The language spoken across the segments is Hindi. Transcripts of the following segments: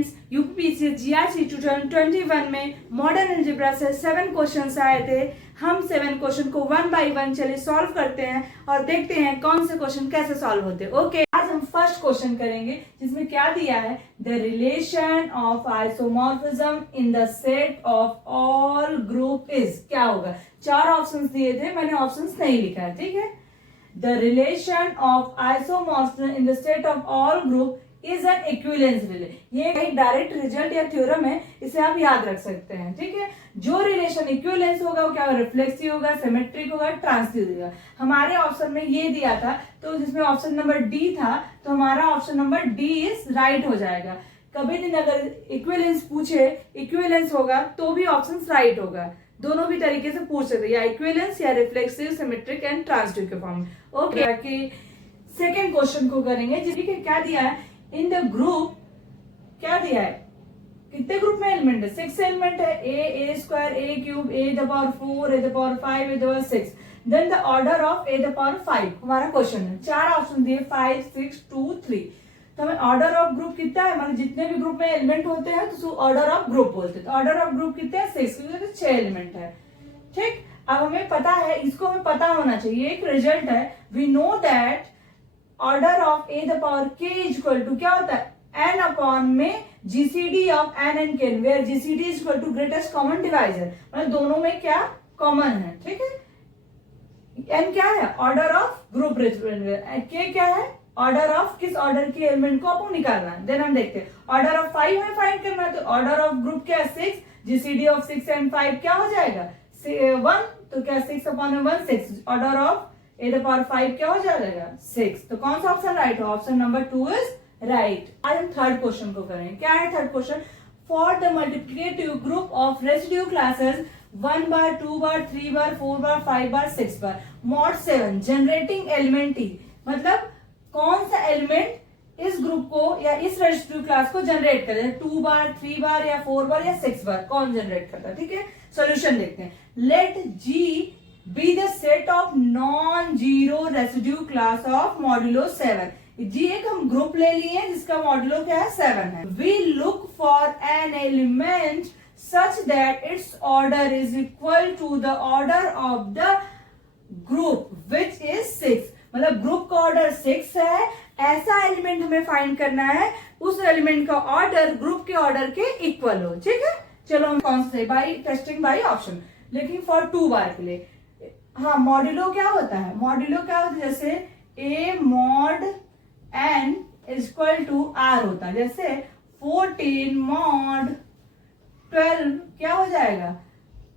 फ्रेंड्स, यूपीपीएससी जीआरसी 2021 में मॉडर्न अलजेब्रा से 7 क्वेश्चंस आए थे। हम 7 क्वेश्चन को 1 बाय 1 चलिए सॉल्व करते हैं और देखते हैं कौन से क्वेश्चन कैसे सॉल्व होते हैं। ओके, आज हम फर्स्ट क्वेश्चन करेंगे जिसमें क्या दिया है, the relation of isomorphism in the set of all group is. क्या होगा, 4 ऑप्शंस दिए थे, मैंने ऑप्शंस नहीं लिखा है, ठीक है। The relation of isomorphism in the set of all group is an equivalence relation. ये एक डायरेक्ट रिजल्ट या थ्योरम है, इसे आप याद रख सकते हैं, ठीक है। जो रिलेशन इक्विवेलेंस होगा वो क्या होगा, रिफ्लेक्सिव होगा, सिमेट्रिक होगा, ट्रांसड्यूसिव होगा। हमारे ऑप्शन में ये दिया था, तो जिसमें ऑप्शन नंबर डी था, तो हमारा option number D is right हो जाएगा। कभी दिन अगर इक्विवेलेंस पूछे, इक्विवेलेंस होगा तो भी ऑप्शन राइट होगा। दोनों भी तरीके से पूछ सकते हैं, या इक्विवेलेंस या रिफ्लेक्सिव, सिमेट्रिक एंड ट्रांसड्यूसिव के फॉर्म में। ओके, कि सेकेंड क्वेश्चन को करेंगे, जिसके क्या दिया है, इन द ग्रुप क्या दिया है, कितने ग्रुप में एलिमेंट है, 6 एलिमेंट है, A square, A cube, A the power 4, A the power 5, A the power 6। Then the order of A the power 5 हमारा क्वेश्चन है। 4 ऑप्शन दिए, 5, 6, 2, 3। तो हमें ऑर्डर ऑफ ग्रुप कितना है, मतलब जितने भी ग्रुप में एलिमेंट होते हैं तो उसको ऑर्डर ऑफ ग्रुप बोलते हैं। तो ऑर्डर ऑफ ग्रुप कितने हैं, 6, क्योंकि 6 एलिमेंट है, ठीक। अब हमें पता है, इसको हमें पता होना चाहिए, एक रिजल्ट है, we know that order of A the power K is equal to क्या होता है, एन अपॉन में GCD of N and K, where GCD is equal to greatest common divisor, मतलब दोनों में क्या कॉमन है, ठीक है। एन क्या है, ऑर्डर ऑफ ग्रुप, के क्या है, ऑर्डर ऑफ किस ऑर्डर के एलिमेंट को आपको निकालना है। देन हम देखते हैं, ऑर्डर ऑफ 5 में फाइंड करना है, तो ऑर्डर ऑफ ग्रुप क्या है, 6, जीसीडी ऑफ 6 एंड 5 क्या हो जाएगा, 1, तो क्या 6 upon 1 6, order of A the power 5 क्या हो जाएगा, 6। तो कौन सा ऑप्शन राइट हो, ऑप्शन नंबर 2 इज राइट। आज हम थर्ड क्वेश्चन को करेंगे। क्या है third question, for the multiplicative group of residue classes 1 bar, 2 bar, 3 bar, 4 bar, 5 bar, 6 bar, mod 7 generating element E, मतलब कौन सा एलिमेंट इस ग्रुप को या इस रेसिड्यू क्लास को जनरेट करता है, 2 बार, 3 बार या 4 बार या 6 बार, कौन जनरेट करता है, ठीक है। सोल्यूशन देखते हैं। Let G be the set of non zero residue class of modulo 7। G एक हम ग्रुप ले लिए जिसका मॉड्यूलो क्या है, 7 है। We look for an element such that its order is equal to the order of the group which is 6, मतलब ग्रुप का ऑर्डर 6 है, ऐसा एलिमेंट हमें फाइंड करना है उस एलिमेंट का ऑर्डर ग्रुप के ऑर्डर के इक्वल हो, ठीक है। चलो हम कौन से, बाई टेस्टिंग बाई ऑप्शन, लेकिन फॉर 2 बार के लिए। हाँ, मॉड्यूलो क्या होता है, मॉड्यूलो क्या होता है, जैसे A mod N equal to R होता है, जैसे 14 मॉड 12 क्या हो जाएगा,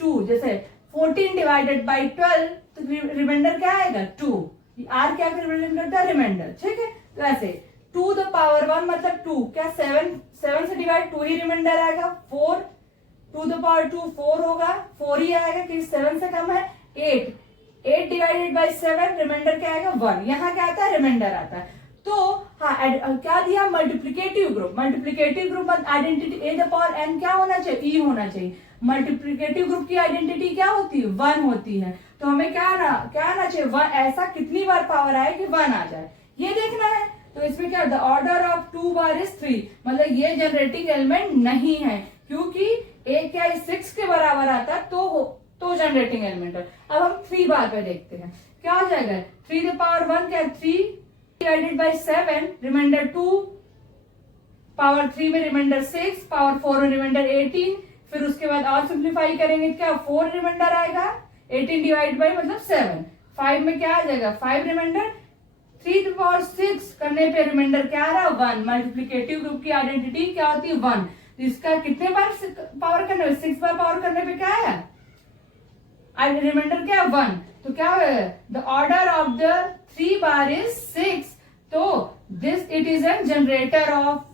2, जैसे 14 डिवाइडेड बाई 12 तो रिमाइंडर क्या आएगा, 2। आर क्या रिप्रेजेंट करता है, रिमाइंडर, ठीक है। तो ऐसे 2 द पावर 1 मतलब 2, क्या 7 से डिवाइड 2 ही रिमाइंडर आएगा, 4 2 द पावर 2 4 होगा, 4 ही आएगा क्योंकि 7 से कम है, 8 डिवाइडेड बाई 7 रिमाइंडर क्या आएगा, 1। यहाँ क्या आता है, रिमाइंडर आता है। तो हाँ, क्या दिया, multiplicative group, multiplicative group identity a the power N क्या होना चाहिए, ई होना चाहिए। मल्टीप्लिकेटिव ग्रुप की आइडेंटिटी क्या होती है, 1 होती है। तो हमें क्या आना चाहिए, 1, ऐसा कितनी बार पावर आए कि 1 आ जाए, ये देखना है। तो इसमें क्या, the order of 2 bar is 3, मतलब ये जनरेटिंग एलिमेंट नहीं है, क्योंकि ए क्या 6 के बराबर आता तो जनरेटिंग एलिमेंट है। अब हम 3 बार पे देखते हैं, क्या हो जाएगा, 3 द पावर 1 क्या, 3 डिवाइडेड बाई 7 रिमाइंडर 2, पावर 3 में रिमाइंडर 6, पावर 4 में रिमाइंडर 18, फिर उसके बाद और सिंप्लीफाई करेंगे क्या, 4 रिमाइंडर आएगा, 18 डिवाइड बाई मतलब 7, 5 में क्या आ जाएगा, 5 रिमाइंडर, 3 द पावर 6 करने पे रिमाइंडर क्या आ रहा है, 1। मल्टीप्लिकेटिव ग्रुप की आइडेंटिटी क्या होती है, 1। तो इसका कितने बार पावर करने पे, 6 बार पावर करने पे क्या आया, रिमाइंडर क्या, 1। तो क्या है, the order of the 3 bar is 6, तो this it is an generator of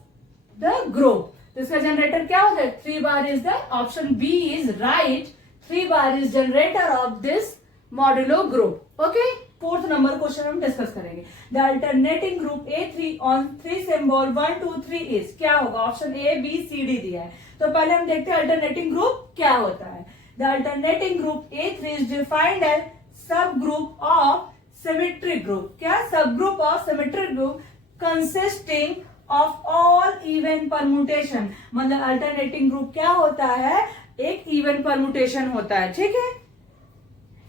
the group. तो इसका जनरेटर क्या हो जाए, 3 bar is the, option B is right, 3 bar is generator of this modulo group. Okay, fourth number question हम डिस्कस करेंगे। The alternating group A3 on 3 symbol 1 2 3 is, क्या होगा, option A B C D दिया है। तो पहले हम देखते हैं अल्टरनेटिंग ग्रुप क्या होता है। The alternating group A3 is defined as subgroup of symmetric group, क्या, subgroup of symmetric group consisting of all even permutation, मतलब अल्टरनेटिंग ग्रुप क्या होता है, एक इवन परम्यूटेशन होता है, ठीक है।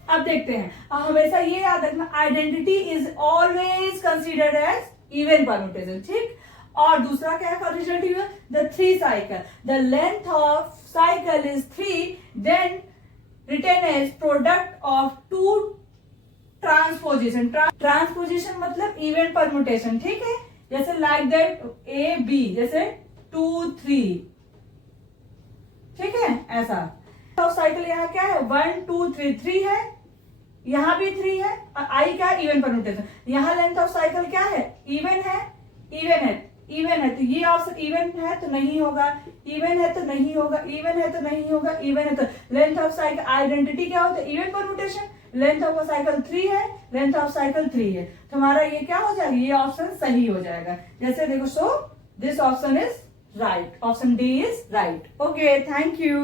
अब देखते हैं, हमेशा ये याद रखना, identity is always considered as even permutation, ठीक। और दूसरा क्या है रिजल्ट हुआ, the three cycle, the length of cycle is 3, then written as product of two transposition. Transposition मतलब इवन परम्यूटेशन, ठीक है। जैसे लाइक दैट ए बी, जैसे 2 3, ठीक है, ऐसा। तो साइकिल यहाँ क्या है, 1 2 3, 3 है, यहाँ भी 3 है, और आई क्या है, इवन परम्यूटेशन। यहाँ लेंथ ऑफ साइकिल क्या है, इवन है, इवन है, इवन है, तो ये ऑप्शन इवन है तो नहीं होगा, इवन है तो नहीं होगा, इवन है तो नहीं होगा, इवन है तो लेंथ ऑफ साइकिल, आइडेंटिटी क्या होता है, even permutation, length of cycle 3 है, लेंथ ऑफ साइकिल 3 है, तो हमारा ये क्या हो जाएगा, ये ऑप्शन सही हो जाएगा। जैसे देखो, so this option is right, option D is right. Okay, thank you.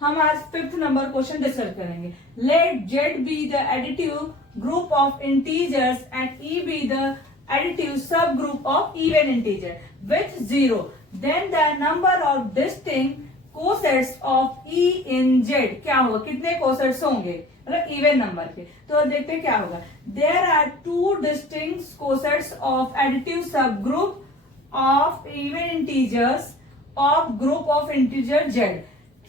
हम आज 5th नंबर क्वेश्चन डिस्कस करेंगे। Let Z be the additive group of integers and E be the additive subgroup of even integer with 0, then the number of distinct cosets of e in z क्या होगा, कितने cosets होंगे, मतलब इवन नंबर के। तो देखते हैं क्या होगा, there are 2 distinct cosets of additive subgroup of even integers of group of integer z।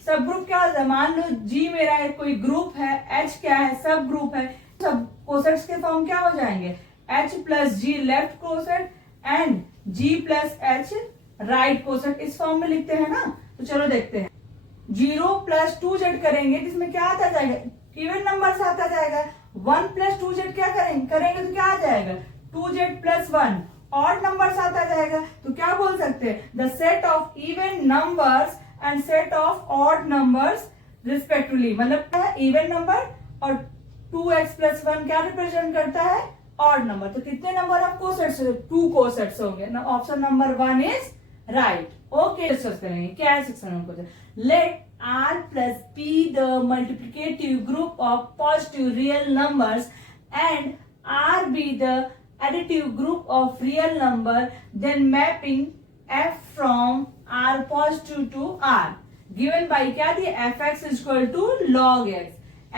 सब ग्रुप क्या होता है, मान लो g मेरा एक कोई ग्रुप है, h क्या है, सब ग्रुप है, सब कोसेट्स के फॉर्म क्या हो जाएंगे, h plus G left coset and g plus h right coset, इस फॉर्म में लिखते हैं ना। तो चलो देखते हैं, 0 प्लस 2z करेंगे जिसमें क्या आता जाएगा, इवन नंबर से आता जाएगा। 1 प्लस 2z क्या करेंगे तो क्या आ जाएगा, 2z प्लस 1 ऑड नंबर से आता जाएगा। तो क्या बोल सकते हैं, the set of even numbers and set of odd numbers respectively, मतलब इवन नंबर और 2x प्लस 1 क्या रिप्रेजेंट करता है, ऑड नंबर। तो कितने नंबर ऑफ कोसेट्स, 2 कोसेट्स हो गए ना, option number 1 is right. Okay, discuss करेंगे क्या है सेक्शन में। Let r plus p the multiplicative group of positive real numbers and r be the additive group of real number, then mapping f from r positive to r given by क्या दिया, fx is equal to log x,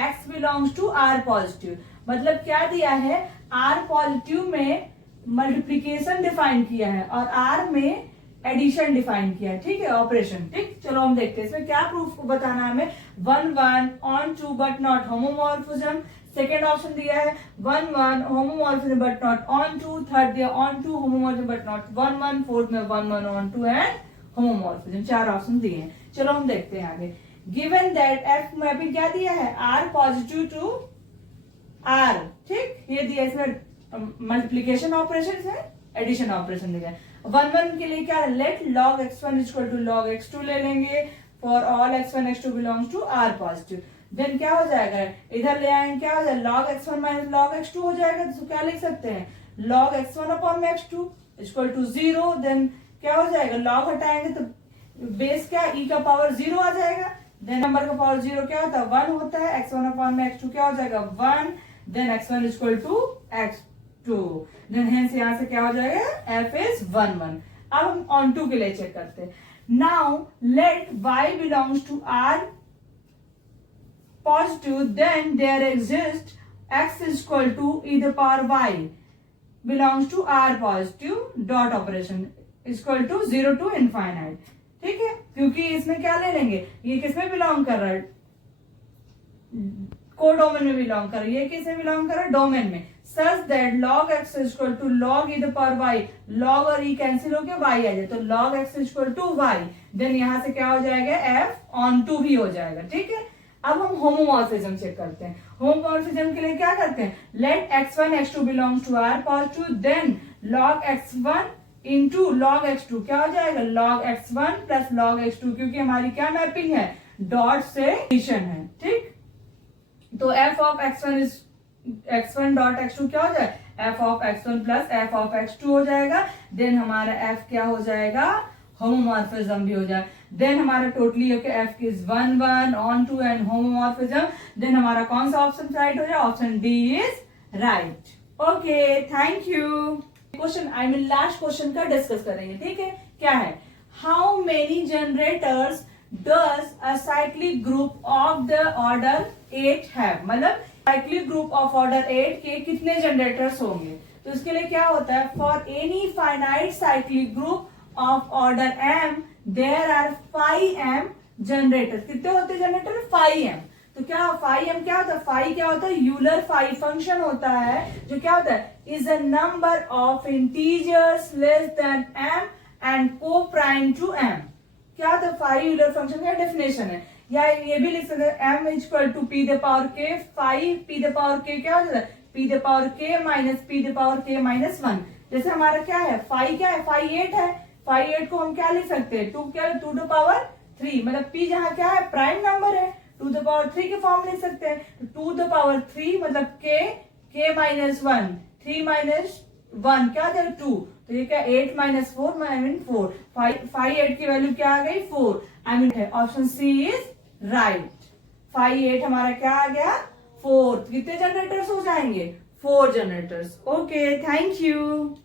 x belongs to r positive, मतलब क्या दिया है, r पॉजिटिव में मल्टीप्लीकेशन डिफाइन किया है और r में एडिशन डिफाइन किया है, ठीक है, ऑपरेशन, ठीक। चलो हम देखते हैं इसमें क्या प्रूफ बताना है हमें, 1 1 on 2 but not homomorphism, second option दिया है 1 1 homomorphism but not on 2, third दिया on 2 homomorphism but not 1 1, fourth में 1 1 ऑन 2 एंड होमोमॉर्फिज्म, 4 ऑप्शन दिए हैं। चलो हम देखते हैं आगे। गिवन दैट f मैपिंग क्या दिया है, r पॉजिटिव टू r, ठीक, ये दिया, इसमें मल्टीप्लीकेशन ऑपरेशन है, एडिशन ऑपरेशन दिया है। 1 1 के लिए क्या है, let log x1 equal to log x2 ले लेंगे for all x1 x2 belongs to r positive, then क्या हो जाएगा, इधर ले आएंगे क्या हो जाएगा, log x1 minus log x2 हो जाएगा। तो क्या लिख सकते हैं, log x1 upon x2 equal to 0, then क्या हो जाएगा, log हटाएंगे तो बेस क्या, e का पावर 0 आ जाएगा, देन नंबर का पावर 0 क्या होता है, 1 होता है, x1 अपॉन में x2 क्या हो जाएगा 1, then x1 equal to x2, then hence यहां से क्या हो जाएगा, f इज 1 1। अब हम ऑन 2 के लिए चेक करते हैं। Now let y belongs to r positive, then there exist x is equal to e the power y belongs to r positive dot operation equal to 0 to infinite, ठीक है, क्योंकि इसमें क्या ले लेंगे, ये किसमें बिलोंग कर रहा है, कोडोमेन में बिलोंग कर रहा है, ये किसमें बिलोंग कर रहा है, डोमेन में, such that log x is equal to log e the power y, log और e कैंसिल होकर y आ जाए, तो log x is equal to y, then यहां से क्या हो जाएगा, f ऑन 2 भी हो जाएगा, ठीक है। अब हम होमोमॉर्फिज्म चेक करते हैं। होमोमॉर्फिज्म के लिए क्या करते हैं, let x1 x2 belongs to r positive, then log x1 into log x2 क्या हो जाएगा, log x1 plus log x2, क्योंकि हमारी क्या मैपिंग है, डॉट से एडिशन है, ठीक। तो f of x1 is x1 dot x2 क्या हो जाएगा, f of x1 plus f of x2 हो जाएगा, देन हमारा f क्या हो जाएगा, होमोमॉर्फिज्म भी हो जाए, देन हमारा totally f is 1 1 on 2 and homomorphism, then हमारा कौन सा ऑप्शन राइट हो जाए, option D is right. Okay, thank you. Question I mean last question का डिस्कस करेंगे, ठीक है। क्या है, how many generators does a cyclic group of the order 8 have, मतलब साइक्लिक ग्रुप ऑफ ऑर्डर 8 के कितने जनरेटर्स होंगे। तो इसके लिए क्या होता है, for any finite cyclic group of order m there are 5m generator. कितने होते हैं जनरेटर, 5m। तो क्या 5m क्या होता है, 5 क्या होता है, यूलर 5 फंक्शन होता है, जो क्या होता है, is a number of integers less than m and को प्राइम टू m। क्या होता है, 5 यूलर फंक्शन का डेफिनेशन है, या ये भी लिख सकते हैं m equal to P the power k, 5 P the power k क्या होता है, P the power k minus P the power k minus 1। जैसे हमारा क्या है, 5 क्या है, 5 8 है, 5 8 को हम क्या लिख सकते हैं, 2 क्या, 2 टू पावर 3, मतलब p जहाँ क्या है, प्राइम नंबर है, 2 द पावर 3 के फॉर्म लिख सकते हैं। 2 द पावर 3 मतलब k माइनस 1, 3 माइनस 1 क्या हो जाएगा 2, तो ये क्या 8 माइनस 4 आई मीन 4, 5 8 की वैल्यू क्या आ गई 4, I mean option C is right. 5 8 हमारा क्या आ गया 4, कितने जनरेटर्स हो जाएंगे, 4 जनरेटर्स। Okay, thank you.